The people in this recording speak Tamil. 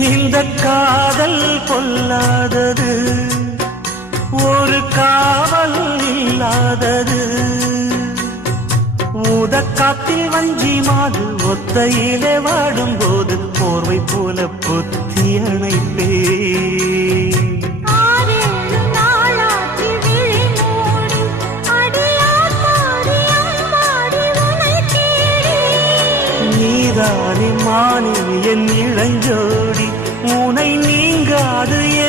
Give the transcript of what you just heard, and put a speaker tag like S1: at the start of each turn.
S1: இந்த காதல் பொல்லாதது ஒரு காவல் இல்லாதது ஊதக்காத்தில் வஞ்சி மாது ஒத்தையிலே வாடும் போது போர்வை போல புத்தி அணைப்பே நீதானே மானி என் இளஞ்சோ காது